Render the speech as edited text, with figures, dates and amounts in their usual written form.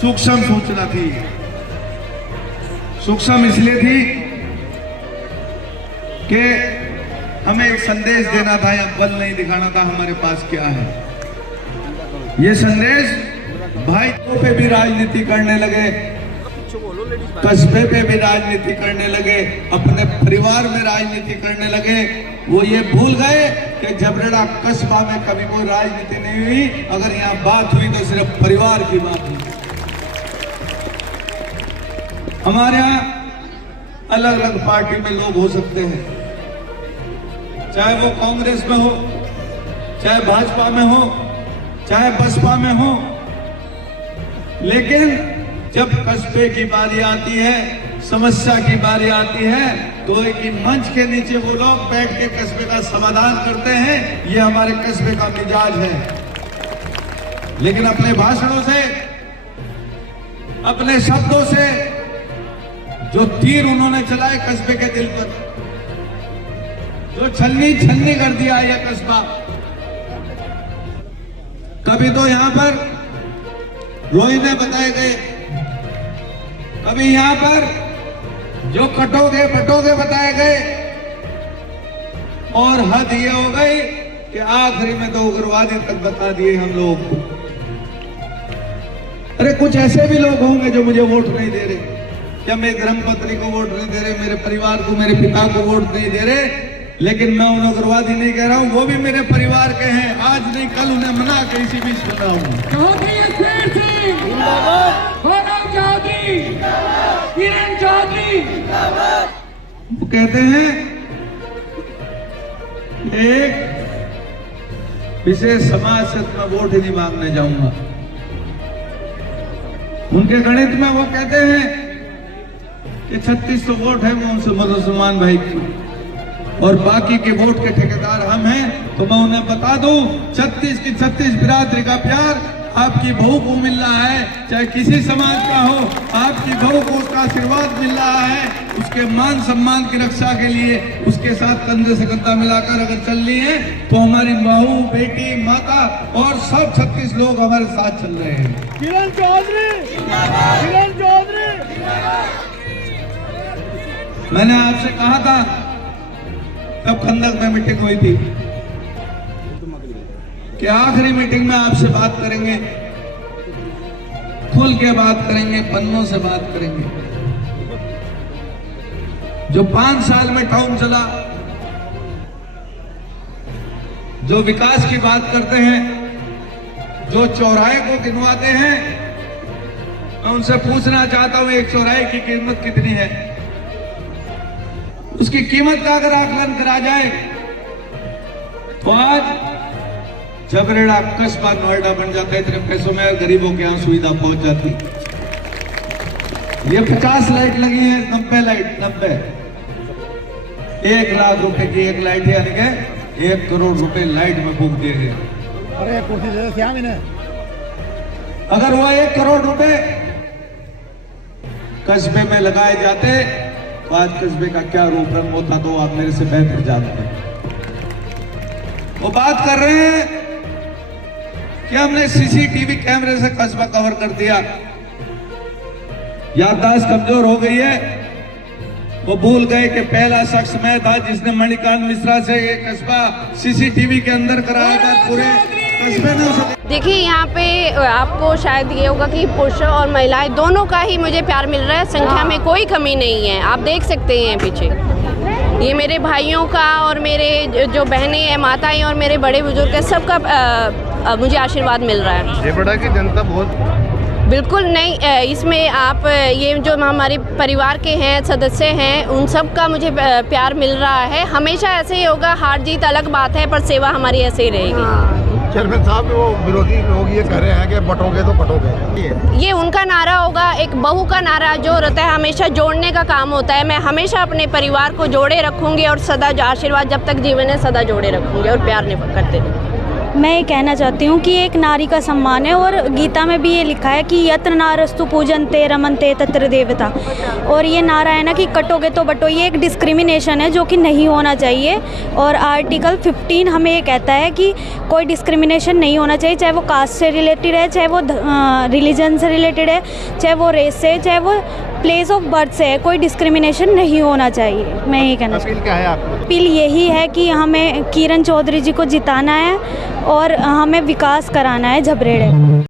सूक्ष्म सूचना थी। सूक्ष्म इसलिए थी कि हमें एक संदेश देना था या बल नहीं दिखाना था हमारे पास क्या है। ये संदेश भाइयों पे भी राजनीति करने लगे, कस्बे पे भी राजनीति करने लगे, अपने परिवार में राजनीति करने लगे। वो ये भूल गए कि जबरेड़ा कस्बा में कभी कोई राजनीति नहीं हुई। अगर यहाँ बात हुई तो सिर्फ परिवार की बात हुई। हमारे यहाँ अलग अलग पार्टी में लोग हो सकते हैं, चाहे वो कांग्रेस में हो, चाहे भाजपा में हो, चाहे बसपा में हो, लेकिन जब कस्बे की बारी आती है, समस्या की बारी आती है, तो एक ही मंच के नीचे वो लोग बैठ के कस्बे का समाधान करते हैं। ये हमारे कस्बे का मिजाज है। लेकिन अपने भाषणों से, अपने शब्दों से जो तीर उन्होंने चलाए कस्बे के दिल पर, जो छलनी छलनी कर दिया यह कस्बा। कभी तो यहां पर रोहिने बताए गए, कभी यहां पर जो कटोगे पटोगे बताए गए, और हद ये हो गई कि आखिरी में तो उग्रवादी तक बता दिए हम लोग। अरे कुछ ऐसे भी लोग होंगे जो मुझे वोट नहीं दे रहे, या मेरी धर्मपत्नी को वोट नहीं दे रहे, मेरे परिवार को, मेरे पिता को वोट नहीं दे रहे, लेकिन मैं उन्हें उग्रवादी नहीं कह रहा हूं। वो भी मेरे परिवार के हैं। आज नहीं कल उन्हें मना के इसी बीच सुन रहा हूं। वो कहते हैं एक विशेष समाज से मैं वोट ही नहीं मांगने जाऊंगा। उनके गणित में वो कहते हैं कि 3600 वोट है उनसे मुसलमान भाई की, और बाकी के वोट के ठेकेदार हम हैं। तो मैं उन्हें बता दूं, 36 की 36 बिरादरी का प्यार आपकी बहू को मिल रहा है, चाहे किसी समाज का हो, आपकी बहू को उसका आशीर्वाद मिल रहा है। उसके मान सम्मान की रक्षा के लिए उसके साथ कंधे से कंधा मिलाकर अगर चल रही है, तो हमारी बहू, बेटी, माता और सब 36 लोग हमारे साथ चल रहे हैं। किरण चौधरी, किरण चौधरी। मैंने आपसे कहा था तब खंदक में मीटिंग हुई थी कि आखिरी मीटिंग में आपसे बात करेंगे, खुल के बात करेंगे, पन्नों से बात करेंगे। जो 5 साल में टाउन चला, जो विकास की बात करते हैं, जो चौराहे को गिनवाते हैं, मैं उनसे पूछना चाहता हूं एक चौराहे की कीमत कितनी है? उसकी कीमत का अगर आकलन करा जाए तो आज जबरेड़ा कस्बा नोएडा बन जाता है। इतने पैसों में गरीबों के यहाँ सुविधा पहुंच जाती। ये 50 लाइट लगी है, 90 लाइट, 90 1 लाख रुपए की एक लाइट है, यानी कि 1 करोड़ रुपए लाइट में फूंक दिए गए। अरे कुर्सी दे श्याम इन्हें। अगर वो 1 करोड़ रुपए कस्बे में लगाए जाते तो आज कस्बे का क्या रूप रंग होता, तो आप मेरे से बेहतर जानते हैं। वो बात कर रहे हैं कि हमने सीसीटीवी कैमरे से कस्बा कवर कर दिया। याददाश्त कमजोर हो गई है। वो भूल गए कि पहला शख्स मैं था जिसने मणिकांत मिश्रा से ये कस्बा सीसीटीवी के अंदर कराया था। पूरे कस्बे में देखिए, यहाँ पे आपको शायद ये होगा कि पुरुष और महिलाएं दोनों का ही मुझे प्यार मिल रहा है। संख्या में कोई कमी नहीं है, आप देख सकते हैं पीछे। ये मेरे भाइयों का और मेरे जो बहनें हैं, माताएं और मेरे बड़े बुजुर्ग हैं, सबका मुझे आशीर्वाद मिल रहा है। जबरेड़ा की जनता बहुत बिल्कुल नहीं, इसमें आप ये जो हमारे परिवार के हैं, सदस्य हैं, उन सब का मुझे प्यार मिल रहा है। हमेशा ऐसे ही होगा, हार जीत अलग बात है, पर सेवा हमारी ऐसे ही रहेगी। चेयरमैन साहब, वो विरोधी लोग ये कह रहे हैं कि बटोगे तो कटोगे, ये उनका नारा होगा। एक बहू का नारा जो रहता है हमेशा जोड़ने का काम होता है। मैं हमेशा अपने परिवार को जोड़े रखूंगी और सदा आशीर्वाद जब तक जीवन है सदा जोड़े रखूंगी और प्यार नहीं करते। मैं ये कहना चाहती हूँ कि एक नारी का सम्मान है, और गीता में भी ये लिखा है कि यत्र नारस्तु पूजन्ते रमन्ते तत्र देवता। और ये नारा है ना कि कटोगे तो बटो, ये एक डिस्क्रिमिनेशन है जो कि नहीं होना चाहिए। और आर्टिकल 15 हमें ये कहता है कि कोई डिस्क्रिमिनेशन नहीं होना चाहिए, चाहे वो कास्ट से रिलेटेड है, चाहे वो रिलीजन से रिलेटेड है, चाहे वो रेस से, चाहे वो प्लेस ऑफ बर्थ से है, कोई डिस्क्रिमिनेशन नहीं होना चाहिए। मैं ये कहना अपील क्या है आपको? अपील यही है कि हमें किरण चौधरी जी को जिताना है और हमें विकास कराना है झबरेड़े।